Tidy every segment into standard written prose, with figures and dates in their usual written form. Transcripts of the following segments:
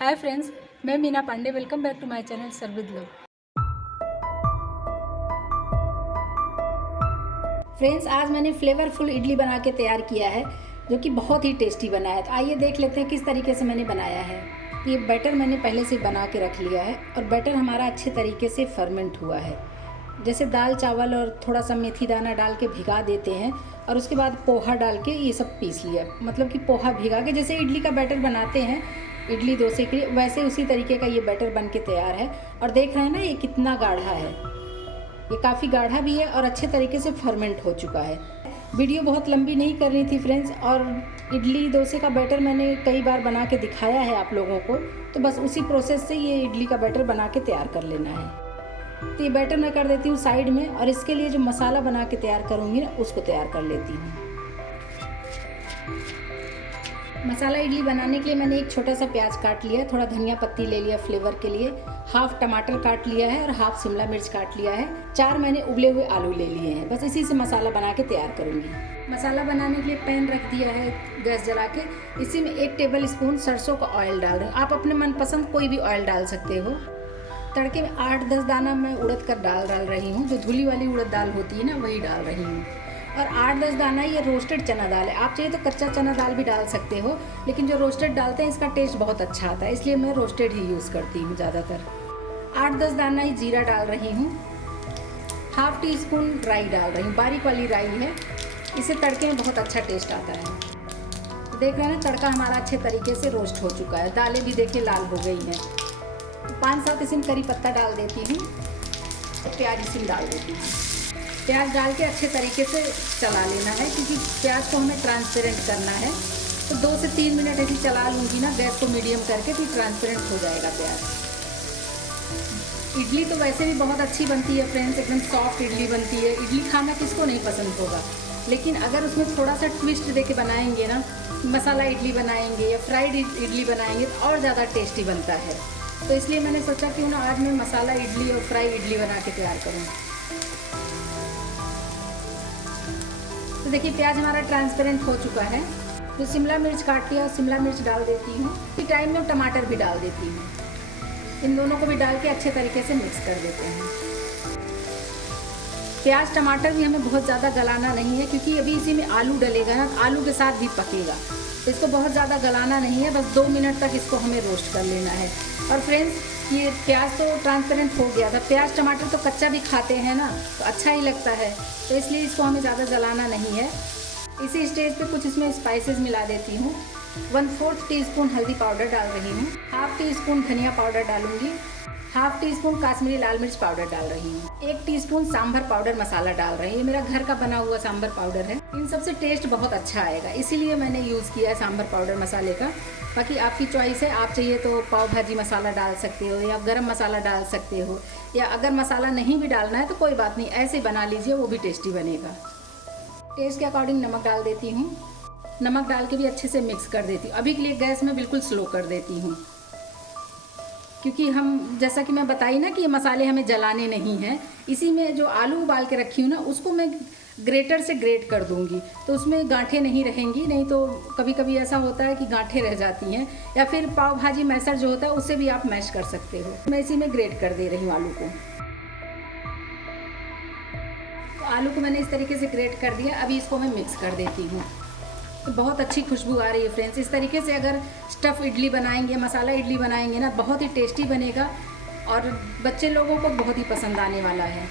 हाय friends, मैं Meena Pandey. Welcome back to my channel serve with love. Friends, आज मैंने flavourful idli बना के तैयार किया है जो कि बहुत ही टेस्टी बना है। तो आइए देख लेते हैं किस तरीके से मैंने बनाया है। ये बैटर मैंने पहले से बना के रख लिया है और बैटर हमारा अच्छे तरीके से फर्मेंट हुआ है। जैसे दाल चावल और थोड़ा सा मेथी दाना डाल के भिगा देते हैं और उसके बाद पोहा डाल के ये सब पीस लिया। मतलब कि पोहा भिगा के जैसे इडली का बैटर बनाते हैं इडली डोसे के लिए, वैसे उसी तरीके का ये बैटर बन के तैयार है। और देख रहे हैं ना ये कितना गाढ़ा है। ये काफ़ी गाढ़ा भी है और अच्छे तरीके से फर्मेंट हो चुका है। वीडियो बहुत लंबी नहीं करनी थी फ्रेंड्स, और इडली डोसे का बैटर मैंने कई बार बना के दिखाया है आप लोगों को, तो बस उसी प्रोसेस से ये इडली का बैटर बना के तैयार कर लेना है। तो ये बैटर मैं कर देती हूँ साइड में, और इसके लिए जो मसाला बना के तैयार करूँगी ना उसको तैयार कर लेती हूँ। मसाला इडली बनाने के लिए मैंने एक छोटा सा प्याज काट लिया, थोड़ा धनिया पत्ती ले लिया फ्लेवर के लिए, हाफ टमाटर काट लिया है और हाफ शिमला मिर्च काट लिया है, 4 मैंने उबले हुए आलू ले लिए हैं। बस इसी से मसाला बना के तैयार करूँगी। मसाला बनाने के लिए पैन रख दिया है गैस जला के। इसी में 1 टेबल स्पून सरसों का ऑयल डाल रहे हैं। आप अपने मनपसंद कोई भी ऑयल डाल सकते हो। तड़के में 8-10 दाना मैं उड़द का दाल डाल रही हूँ, जो धुली वाली उड़द दाल होती है ना वही डाल रही हूँ। और 8-10 दाना ये रोस्टेड चना दाल है। आप चाहिए तो कच्चा चना दाल भी डाल सकते हो, लेकिन जो रोस्टेड डालते हैं इसका टेस्ट बहुत अच्छा आता है, इसलिए मैं रोस्टेड ही यूज़ करती हूँ ज़्यादातर। 8-10 दाना ही जीरा डाल रही हूँ। हाफ टी स्पून राई डाल रही हूँ, बारीक वाली राई है, इसे तड़के में बहुत अच्छा टेस्ट आता है। देख रहे हैं ना तड़का हमारा अच्छे तरीके से रोस्ट हो चुका है। दालें भी देखिए लाल हो गई हैं। 5-7 इसमें करी पत्ता डाल देती हूँ, प्याज इसमें डाल देती हूँ। प्याज डाल के अच्छे तरीके से चला लेना है, क्योंकि प्याज को हमें ट्रांसपेरेंट करना है। तो 2 से 3 मिनट ऐसे चला लूँगी ना गैस को मीडियम करके, तो ट्रांसपेरेंट हो जाएगा प्याज। इडली तो वैसे भी बहुत अच्छी बनती है फ्रेंड्स, एकदम सॉफ्ट इडली बनती है। इडली खाना किसको नहीं पसंद होगा, लेकिन अगर उसमें थोड़ा सा ट्विस्ट दे के बनाएंगे ना, मसाला इडली बनाएंगे या फ्राइड इडली बनाएंगे तो और ज़्यादा टेस्टी बनता है। तो इसलिए मैंने सोचा कि आज मैं मसाला इडली और फ्राई इडली बना के तैयार करूँ। तो देखिए प्याज हमारा ट्रांसपेरेंट हो चुका है। तो शिमला मिर्च काट लिया, शिमला मिर्च डाल देती हूँ। इसी टाइम में टमाटर भी डाल देती हूँ। इन दोनों को भी डाल के अच्छे तरीके से मिक्स कर देते हैं। प्याज टमाटर भी हमें बहुत ज़्यादा गलाना नहीं है, क्योंकि अभी इसी में आलू डलेगा ना, तो आलू के साथ भी पकेगा, तो इसको बहुत ज़्यादा गलाना नहीं है। बस 2 मिनट तक इसको हमें रोस्ट कर लेना है। और फ्रेंड्स, ये प्याज तो ट्रांसपेरेंट हो गया था। प्याज टमाटर तो कच्चा भी खाते हैं ना, तो अच्छा ही लगता है, तो इसलिए इसको हमें ज़्यादा जलाना नहीं है। इसी स्टेज पे कुछ इसमें स्पाइसेस मिला देती हूँ। 1/4 टीस्पून हल्दी पाउडर डाल रही हूँ, हाफ टी स्पून धनिया पाउडर डालूंगी, हाफ टी स्पून काश्मीरी लाल मिर्च पाउडर डाल रही हूँ, 1 टीस्पून सांभर पाउडर मसाला डाल रही हूँ। ये मेरा घर का बना हुआ सांभर पाउडर है। इन सबसे टेस्ट बहुत अच्छा आएगा, इसीलिए मैंने यूज़ किया है सांभर पाउडर मसाले का। बाकी आपकी चॉइस है, आप चाहिए तो पाव भाजी मसाला डाल सकते हो या गरम मसाला डाल सकते हो, या अगर मसाला नहीं भी डालना है तो कोई बात नहीं, ऐसे बना लीजिए, वो भी टेस्टी बनेगा। टेस्ट के अकॉर्डिंग नमक डाल देती हूँ। नमक डाल के भी अच्छे से मिक्स कर देती हूँ। अभी के लिए गैस में बिल्कुल स्लो कर देती हूँ, क्योंकि हम जैसा कि मैं बताई ना कि ये मसाले हमें जलाने नहीं हैं। इसी में जो आलू उबाल के रखी हूँ ना, उसको मैं ग्रेटर से ग्रेट कर दूंगी, तो उसमें गांठें नहीं रहेंगी। नहीं तो कभी कभी ऐसा होता है कि गांठें रह जाती हैं, या फिर पाव भाजी मैशर जो होता है उससे भी आप मैश कर सकते हो। मैं इसी में ग्रेट कर दे रही हूँ आलू को। तो आलू को मैंने इस तरीके से ग्रेट कर दिया। अभी इसको मैं मिक्स कर देती हूँ। तो बहुत अच्छी खुशबू आ रही है फ्रेंड्स। इस तरीके से अगर स्टफ़ इडली बनाएंगे, मसाला इडली बनाएंगे ना, बहुत ही टेस्टी बनेगा और बच्चे लोगों को बहुत ही पसंद आने वाला है।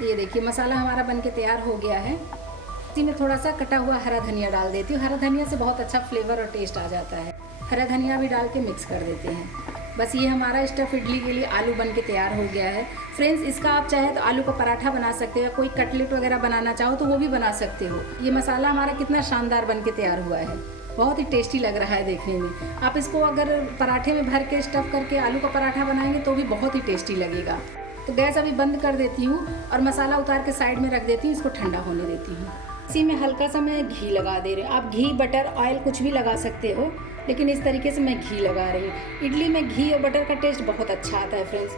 ये देखिए मसाला हमारा बनके तैयार हो गया है। इसी में थोड़ा सा कटा हुआ हरा धनिया डाल देती हूँ। हरा धनिया से बहुत अच्छा फ्लेवर और टेस्ट आ जाता है। हरा धनिया भी डाल के मिक्स कर देते हैं। बस ये हमारा स्टफ़ इडली के लिए आलू बन के तैयार हो गया है फ्रेंड्स। इसका आप चाहे तो आलू का पराठा बना सकते हो, कोई कटलेट वगैरह बनाना चाहो तो वो भी बना सकते हो। ये मसाला हमारा कितना शानदार बन के तैयार हुआ है, बहुत ही टेस्टी लग रहा है देखने में। आप इसको अगर पराठे में भर के स्टफ़ करके आलू का पराठा बनाएंगे तो भी बहुत ही टेस्टी लगेगा। तो गैस अभी बंद कर देती हूँ और मसाला उतार के साइड में रख देती हूँ, इसको ठंडा होने देती हूँ। इसी में हल्का सा मैं घी लगा दे रही हूँ। आप घी, बटर, ऑयल कुछ भी लगा सकते हो, लेकिन इस तरीके से मैं घी लगा रही हूँ। इडली में घी और बटर का टेस्ट बहुत अच्छा आता है फ्रेंड्स,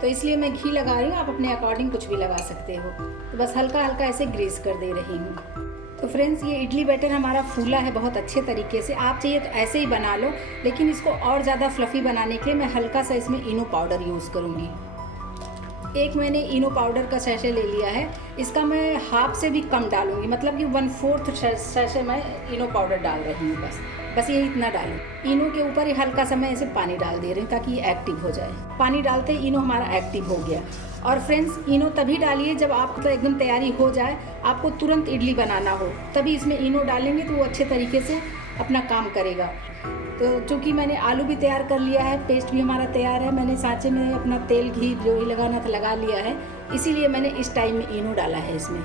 तो इसलिए मैं घी लगा रही हूँ। आप अपने अकॉर्डिंग कुछ भी लगा सकते हो। तो बस हल्का हल्का ऐसे ग्रीस कर दे रही हूँ। तो फ्रेंड्स ये इडली बैटर हमारा फूला है बहुत अच्छे तरीके से। आप चाहिए तो ऐसे ही बना लो, लेकिन इसको और ज़्यादा फ्लफ़ी बनाने के लिए मैं हल्का सा इसमें इनो पाउडर यूज़ करूँगी। एक मैंने इनो पाउडर का सैशे ले लिया है, इसका मैं हाफ से भी कम डालूंगी, मतलब कि 1/4 सैशे मैं इनो पाउडर डाल रही हूँ। बस ये इतना डालूँ। इनो के ऊपर ही हल्का सा मैं इसे पानी डाल दे रही हूँ ताकि ये एक्टिव हो जाए। पानी डालते ही इनो हमारा एक्टिव हो गया। और फ्रेंड्स इनो तभी डालिए जब आपको एकदम तैयारी हो जाए, आपको तुरंत इडली बनाना हो, तभी इसमें इनो डालेंगे तो वो अच्छे तरीके से अपना काम करेगा। तो चूँकि मैंने आलू भी तैयार कर लिया है, पेस्ट भी हमारा तैयार है, मैंने सांचे में अपना तेल घी जो ही लगाना था लगा लिया है, इसीलिए मैंने इस टाइम में इनो डाला है इसमें।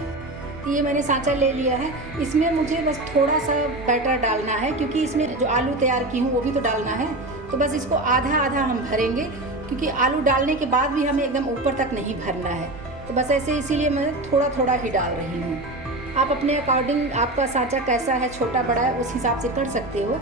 तो ये मैंने सांचा ले लिया है, इसमें मुझे बस थोड़ा सा बैटर डालना है क्योंकि इसमें जो आलू तैयार की हूँ वो भी तो डालना है। तो बस इसको आधा आधा हम भरेंगे क्योंकि आलू डालने के बाद भी हमें एकदम ऊपर तक नहीं भरना है। तो बस ऐसे इसीलिए मैं थोड़ा थोड़ा ही डाल रही हूँ। आप अपने अकॉर्डिंग, आपका सांचा कैसा है, छोटा बड़ा है, उस हिसाब से कर सकते हो।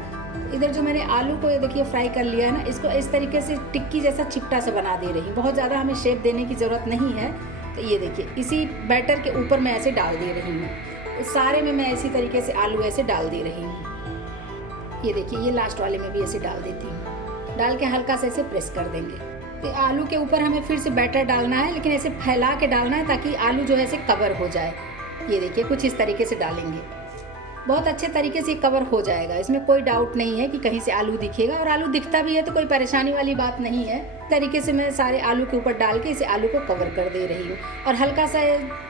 इधर जो मैंने आलू को ये देखिए फ्राई कर लिया है ना, इसको इस तरीके से टिक्की जैसा चिपटा सा बना दे रही हूँ। बहुत ज़्यादा हमें शेप देने की ज़रूरत नहीं है। तो ये देखिए इसी बैटर के ऊपर मैं ऐसे डाल दे रही हूँ। सारे में मैं इसी तरीके से आलू ऐसे डाल दे रही हूँ। ये देखिए ये लास्ट वाले में भी ऐसे डाल देती हूँ। डाल के हल्का से ऐसे प्रेस कर देंगे। तो आलू के ऊपर हमें फिर से बैटर डालना है, लेकिन ऐसे फैला के डालना है ताकि आलू जो है ऐसे कवर हो जाए। ये देखिए कुछ इस तरीके से डालेंगे, बहुत अच्छे तरीके से कवर हो जाएगा। इसमें कोई डाउट नहीं है कि कहीं से आलू दिखेगा, और आलू दिखता भी है तो कोई परेशानी वाली बात नहीं है। तरीके से मैं सारे आलू के ऊपर डाल के इसे आलू को कवर कर दे रही हूँ और हल्का सा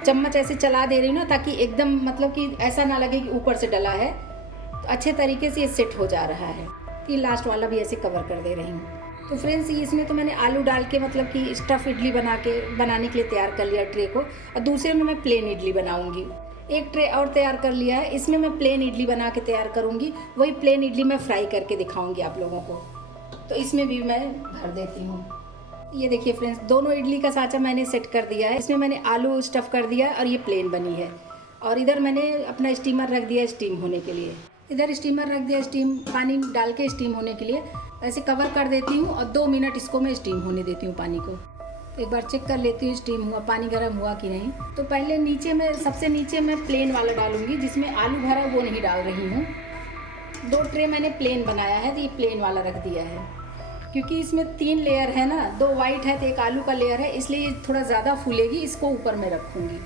चम्मच ऐसे चला दे रही हूँ ना, ताकि एकदम मतलब कि ऐसा ना लगे कि ऊपर से डला है। तो अच्छे तरीके से ये सेट हो जा रहा है। ये लास्ट वाला भी ऐसे कवर कर दे रही हूँ। तो फ्रेंड्स इसमें तो मैंने आलू डाल के मतलब कि स्टफ़ इडली बनाने के लिए तैयार कर लिया ट्रे को, और दूसरे में मैं प्लेन इडली बनाऊँगी। एक ट्रे और तैयार कर लिया है, इसमें मैं प्लेन इडली बना के तैयार करूँगी। वही प्लेन इडली मैं फ्राई करके दिखाऊँगी आप लोगों को। तो इसमें भी मैं भर देती हूँ। ये देखिए फ्रेंड्स, दोनों इडली का सांचा मैंने सेट कर दिया है। इसमें मैंने आलू स्टफ़ कर दिया और ये प्लेन बनी है। और इधर मैंने अपना स्टीमर रख दिया स्टीम होने के लिए। इधर स्टीमर रख दिया, स्टीम पानी डाल के स्टीम होने के लिए ऐसे कवर कर देती हूँ, और 2 मिनट इसको मैं स्टीम होने देती हूँ पानी को। एक बार चेक कर लेती हूँ स्टीम हुआ, पानी गर्म हुआ कि नहीं। तो पहले नीचे में, सबसे नीचे मैं प्लेन वाला डालूंगी, जिसमें आलू भरा वो नहीं डाल रही हूँ। 2 ट्रे मैंने प्लेन बनाया है, तो ये प्लेन वाला रख दिया है। क्योंकि इसमें 3 लेयर है ना, 2 वाइट है तो एक आलू का लेयर है, इसलिए थोड़ा ज़्यादा फूलेगी। इसको ऊपर में रखूँगी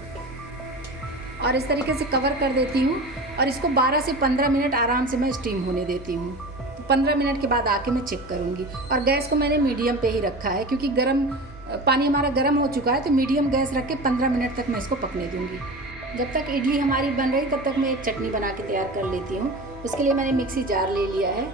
और इस तरीके से कवर कर देती हूँ, और इसको 12 से 15 मिनट आराम से मैं स्टीम होने देती हूँ। तो 15 मिनट के बाद आके मैं चेक करूँगी। और गैस को मैंने मीडियम पे ही रखा है, क्योंकि पानी हमारा गर्म हो चुका है। तो मीडियम गैस रख के 15 मिनट तक मैं इसको पकने दूँगी। जब तक इडली हमारी बन रही तब तक मैं एक चटनी बना के तैयार कर लेती हूँ। उसके लिए मैंने मिक्सी जार ले लिया है।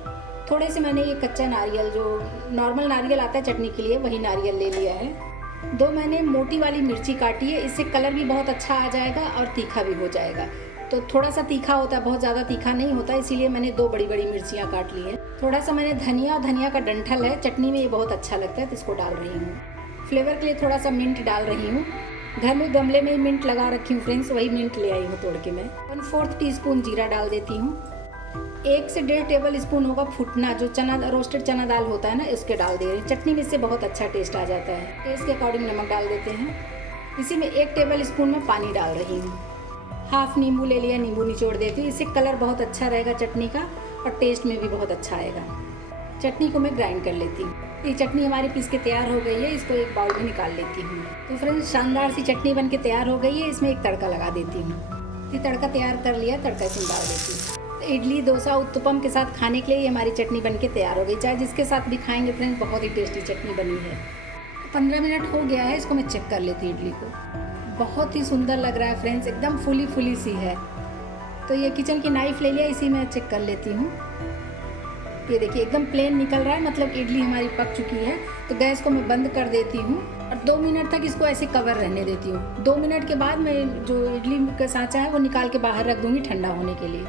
थोड़े से मैंने ये कच्चा नारियल, जो नॉर्मल नारियल आता है चटनी के लिए, वही नारियल ले लिया है। 2 मैंने मोटी वाली मिर्ची काटी है, इससे कलर भी बहुत अच्छा आ जाएगा और तीखा भी हो जाएगा। तो थोड़ा सा तीखा होता है, बहुत ज़्यादा तीखा नहीं होता, इसीलिए मैंने 2 बड़ी बड़ी मिर्चियाँ काट ली है। थोड़ा सा मैंने धनिया का डंठल है, चटनी में ये बहुत अच्छा लगता है, तो इसको डाल रही हूँ। फ्लेवर के लिए थोड़ा सा मिंट डाल रही हूँ। घर में गमले में मिंट लगा रखी हूँ फ्रेंड्स, वही मिंट ले आई हूँ तोड़ के मैं। 1/4 टीस्पून जीरा डाल देती हूँ। 1 से 1.5 टेबल स्पून होगा फुटना, जो रोस्टेड चना दाल होता है ना, इसके डाल दे रही हूँ। चटनी में इससे बहुत अच्छा टेस्ट आ जाता है। टेस्ट के अकॉर्डिंग नमक डाल देते हैं। इसी में 1 टेबल स्पून में पानी डाल रही हूँ। हाफ नींबू ले लिया, नींबू निचोड़ देती हूँ। इससे कलर बहुत अच्छा रहेगा चटनी का, और टेस्ट में भी बहुत अच्छा आएगा। चटनी को मैं ग्राइंड कर लेती हूँ। ये चटनी हमारी पीस के तैयार हो गई है, इसको एक बाउल में निकाल लेती हूँ। तो फ्रेंड्स शानदार सी चटनी बन के तैयार हो गई है। इसमें एक तड़का लगा देती हूँ। ये तड़का तैयार कर लिया, तड़का इसमें डाल देती हूँ। तो इडली, डोसा, उत्तपम के साथ खाने के लिए ये हमारी चटनी बन के तैयार हो गई। चाहे जिसके साथ भी खाएंगे फ्रेंड्स, बहुत ही टेस्टी चटनी बनी है। 15 मिनट हो गया है, इसको मैं चेक कर लेती हूँ। इडली को बहुत ही सुंदर लग रहा है फ्रेंड्स, एकदम फूली सी है। तो ये किचन की नाइफ ले लिया, इसी में चेक कर लेती हूँ। ये देखिए एकदम प्लेन निकल रहा है, मतलब इडली हमारी पक चुकी है। तो गैस को मैं बंद कर देती हूँ और 2 मिनट तक इसको ऐसे कवर रहने देती हूँ। 2 मिनट के बाद मैं जो इडली का सांचा है वो निकाल के बाहर रख दूँगी ठंडा होने के लिए।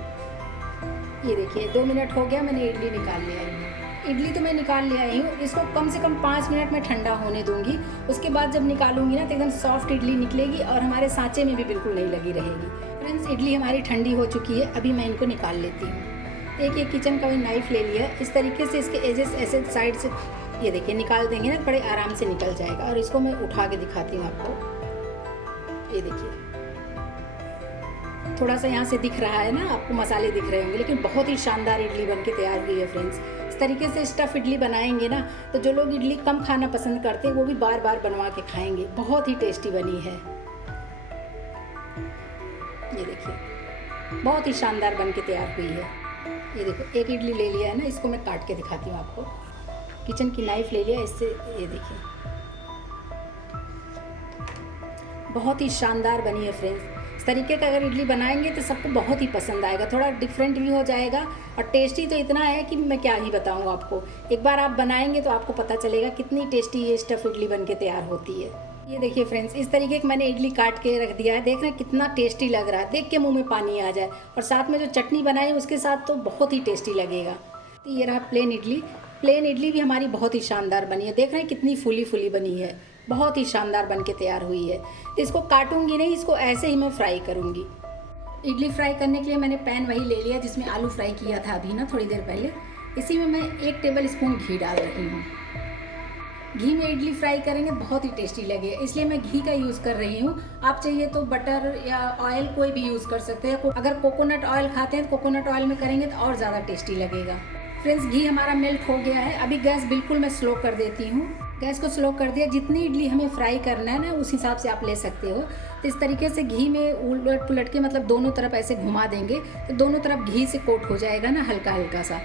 ये देखिए 2 मिनट हो गया, मैंने इडली निकाल लिया है। इडली तो मैं निकाल ले आई हूँ। इसको कम से कम 5 मिनट में ठंडा होने दूँगी। उसके बाद जब निकालूंगी ना, तो एकदम सॉफ्ट इडली निकलेगी और हमारे सांचे में भी बिल्कुल नहीं लगी रहेगी। फ्रेंड्स इडली हमारी ठंडी हो चुकी है, अभी मैं इनको निकाल लेती हूँ। एक किचन का भी नाइफ ले लिया, इस तरीके से इसके एजेस ऐसे साइड से ये देखिए निकाल देंगे ना, बड़े आराम से निकल जाएगा। और इसको मैं उठा के दिखाती हूँ आपको। ये देखिए थोड़ा सा यहाँ से दिख रहा है ना, आपको मसाले दिख रहे होंगे, लेकिन बहुत ही शानदार इडली बन के तैयार हुई है फ्रेंड्स। इस तरीके से स्टफ़ इडली बनाएंगे ना तो जो लोग इडली कम खाना पसंद करते हैं वो भी बार बार बनवा के खाएंगे। बहुत ही टेस्टी बनी है। ये देखिए बहुत ही शानदार बन के तैयार हुई है। ये देखो एक इडली ले लिया है ना, इसको मैं काट के दिखाती हूँ आपको। किचन की नाइफ ले लिया, इससे ये देखिए बहुत ही शानदार बनी है फ्रेंड्स। इस तरीके का अगर इडली बनाएंगे तो सबको बहुत ही पसंद आएगा। थोड़ा डिफरेंट भी हो जाएगा और टेस्टी तो इतना है कि मैं क्या ही बताऊँ आपको। एक बार आप बनाएंगे तो आपको पता चलेगा कितनी टेस्टी ये स्टफ़ इडली बन के तैयार होती है। ये देखिए फ्रेंड्स, इस तरीके की मैंने इडली काट के रख दिया है। देख रहे हैं कितना टेस्टी लग रहा है, देख के मुंह में पानी आ जाए। और साथ में जो चटनी बनाई उसके साथ तो बहुत ही टेस्टी लगेगा। तो ये रहा प्लेन इडली। प्लेन इडली भी हमारी बहुत ही शानदार बनी है। देख रहे हैं कितनी फूली फूली बनी है, बहुत ही शानदार बन के तैयार हुई है। इसको काटूंगी नहीं, इसको ऐसे ही मैं फ्राई करूंगी। इडली फ्राई करने के लिए मैंने पैन वही ले लिया जिसमें आलू फ्राई किया था अभी ना थोड़ी देर पहले। इसी में मैं 1 टेबल स्पून घी डाल रही हूँ। घी में इडली फ्राई करेंगे बहुत ही टेस्टी लगेगा, इसलिए मैं घी का यूज़ कर रही हूँ। आप चाहिए तो बटर या ऑयल कोई भी यूज़ कर सकते हैं। अगर कोकोनट ऑयल खाते हैं तो कोकोनट ऑयल में करेंगे तो और ज़्यादा टेस्टी लगेगा। फ्रेंड्स, घी हमारा मेल्ट हो गया है। अभी गैस बिल्कुल मैं स्लो कर देती हूँ। गैस को स्लो कर दिया। जितनी इडली हमें फ्राई करना है ना उस हिसाब से आप ले सकते हो। तो इस तरीके से घी में उलट पुलट के मतलब दोनों तरफ ऐसे घुमा देंगे तो दोनों तरफ घी से कोट हो जाएगा ना हल्का हल्का सा।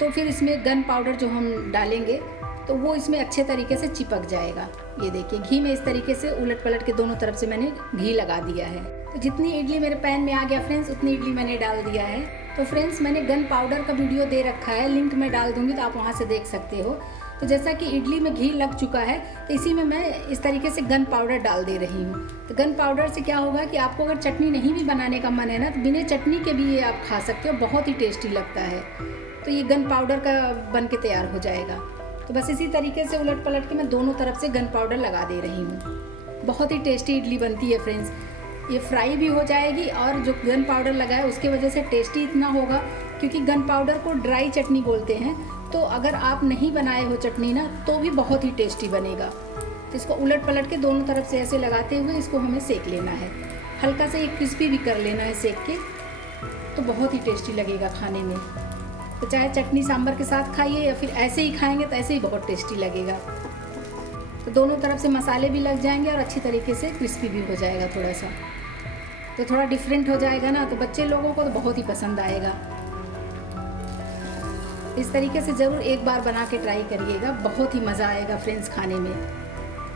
तो फिर इसमें गन पाउडर जो हम डालेंगे तो वो इसमें अच्छे तरीके से चिपक जाएगा। ये देखिए घी में इस तरीके से उलट पलट के दोनों तरफ से मैंने घी लगा दिया है। तो जितनी इडली मेरे पैन में आ गया फ्रेंड्स उतनी इडली मैंने डाल दिया है। तो फ्रेंड्स, मैंने गन पाउडर का वीडियो दे रखा है, लिंक मैं डाल दूँगी तो आप वहाँ से देख सकते हो। तो जैसा कि इडली में घी लग चुका है तो इसी में मैं इस तरीके से गन पाउडर डाल दे रही हूँ। तो गन पाउडर से क्या होगा कि आपको अगर चटनी नहीं भी बनाने का मन है ना तो बिना चटनी के भी ये आप खा सकते हो, बहुत ही टेस्टी लगता है। तो ये गन पाउडर का बन के तैयार हो जाएगा। तो बस इसी तरीके से उलट पलट के मैं दोनों तरफ से गन पाउडर लगा दे रही हूँ। बहुत ही टेस्टी इडली बनती है फ्रेंड्स। ये फ्राई भी हो जाएगी और जो गन पाउडर लगा है उसकी वजह से टेस्टी इतना होगा, क्योंकि गन पाउडर को ड्राई चटनी बोलते हैं। तो अगर आप नहीं बनाए हो चटनी ना तो भी बहुत ही टेस्टी बनेगा। तो इसको उलट पलट के दोनों तरफ से ऐसे लगाते हुए इसको हमें सेक लेना है। हल्का सा ये क्रिस्पी भी कर लेना है सेक के, तो बहुत ही टेस्टी लगेगा खाने में। तो चाहे चटनी सांभर के साथ खाइए या फिर ऐसे ही खाएंगे तो ऐसे ही बहुत टेस्टी लगेगा। तो दोनों तरफ से मसाले भी लग जाएंगे और अच्छी तरीके से क्रिस्पी भी हो जाएगा थोड़ा सा। तो थोड़ा डिफरेंट हो जाएगा ना तो बच्चे लोगों को तो बहुत ही पसंद आएगा। इस तरीके से ज़रूर एक बार बना के ट्राई करिएगा, बहुत ही मज़ा आएगा फ्रेंड्स खाने में।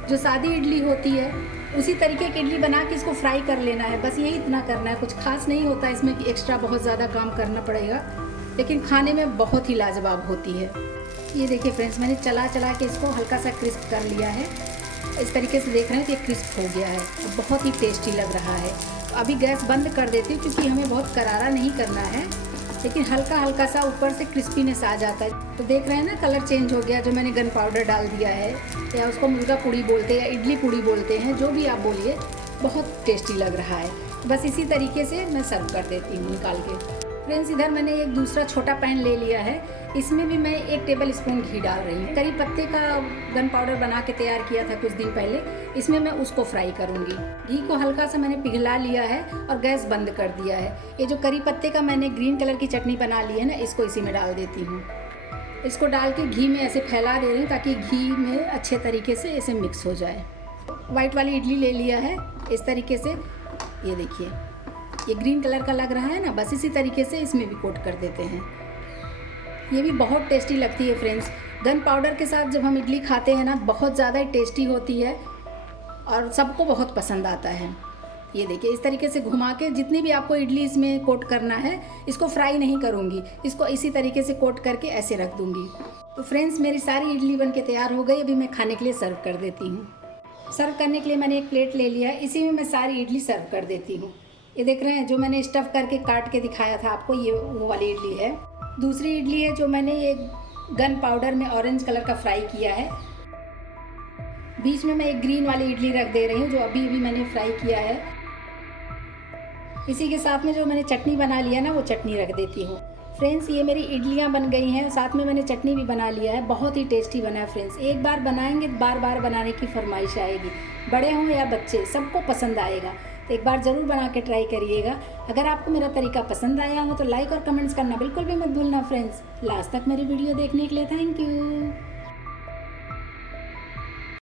जो सादी इडली होती है उसी तरीके की इडली बना के इसको फ्राई कर लेना है, बस यही इतना करना है। कुछ खास नहीं होता इसमें कि एक्स्ट्रा बहुत ज़्यादा काम करना पड़ेगा, लेकिन खाने में बहुत ही लाजवाब होती है। ये देखिए फ्रेंड्स, मैंने चला चला के इसको हल्का सा क्रिस्प कर लिया है। इस तरीके से देख रहे हैं कि क्रिस्प हो गया है और बहुत ही टेस्टी लग रहा है। तो अभी गैस बंद कर देती हूँ क्योंकि हमें बहुत करारा नहीं करना है, लेकिन हल्का हल्का सा ऊपर से क्रिस्पीनेस आ जाता है। तो देख रहे हैं ना कलर चेंज हो गया, जो मैंने गन पाउडर डाल दिया है, या उसको मुर्गा पूड़ी बोलते हैं या इडली पूड़ी बोलते हैं, जो भी आप बोलिए, बहुत टेस्टी लग रहा है। बस इसी तरीके से मैं सर्व कर देती हूँ निकाल के। फ्रेंड्स, इधर मैंने एक दूसरा छोटा पैन ले लिया है, इसमें भी मैं 1 टेबल स्पून घी डाल रही हूँ। करी पत्ते का गन पाउडर बना के तैयार किया था कुछ दिन पहले, इसमें मैं उसको फ्राई करूँगी। घी को हल्का सा मैंने पिघला लिया है और गैस बंद कर दिया है। ये जो करी पत्ते का मैंने ग्रीन कलर की चटनी बना ली है ना, इसको इसी में डाल देती हूँ। इसको डाल के घी में ऐसे फैला दे रही हूँ ताकि घी में अच्छे तरीके से ऐसे मिक्स हो जाए। वाइट वाली इडली ले लिया है इस तरीके से, ये देखिए ये ग्रीन कलर का लग रहा है ना, बस इसी तरीके से इसमें भी कोट कर देते हैं। ये भी बहुत टेस्टी लगती है फ्रेंड्स। गन पाउडर के साथ जब हम इडली खाते हैं ना बहुत ज़्यादा ही टेस्टी होती है और सबको बहुत पसंद आता है। ये देखिए इस तरीके से घुमा के जितनी भी आपको इडली इसमें कोट करना है, इसको फ्राई नहीं करूँगी, इसको इसी तरीके से कोट करके ऐसे रख दूँगी। तो फ्रेंड्स, मेरी सारी इडली बन के तैयार हो गई। अभी मैं खाने के लिए सर्व कर देती हूँ। सर्व करने के लिए मैंने एक प्लेट ले लिया है, इसी में मैं सारी इडली सर्व कर देती हूँ। ये देख रहे हैं जो मैंने स्टफ़ करके काट के दिखाया था आपको, ये वो वाली इडली है। दूसरी इडली है जो मैंने ये गन पाउडर में ऑरेंज कलर का फ्राई किया है। बीच में मैं एक ग्रीन वाली इडली रख दे रही हूँ जो अभी अभी मैंने फ्राई किया है। इसी के साथ में जो मैंने चटनी बना लिया ना वो चटनी रख देती हूँ। फ्रेंड्स, ये मेरी इडलियाँ बन गई हैं, साथ में मैंने चटनी भी बना लिया है। बहुत ही टेस्टी बना है फ्रेंड्स। एक बार बनाएंगे बार बार बनाने की फरमाइश आएगी, बड़े हों या बच्चे सबको पसंद आएगा। तो एक बार ज़रूर बना के ट्राई करिएगा। अगर आपको मेरा तरीका पसंद आया हो तो लाइक और कमेंट्स करना बिल्कुल भी मत भूलना फ्रेंड्स। लास्ट तक मेरी वीडियो देखने के लिए थैंक यू।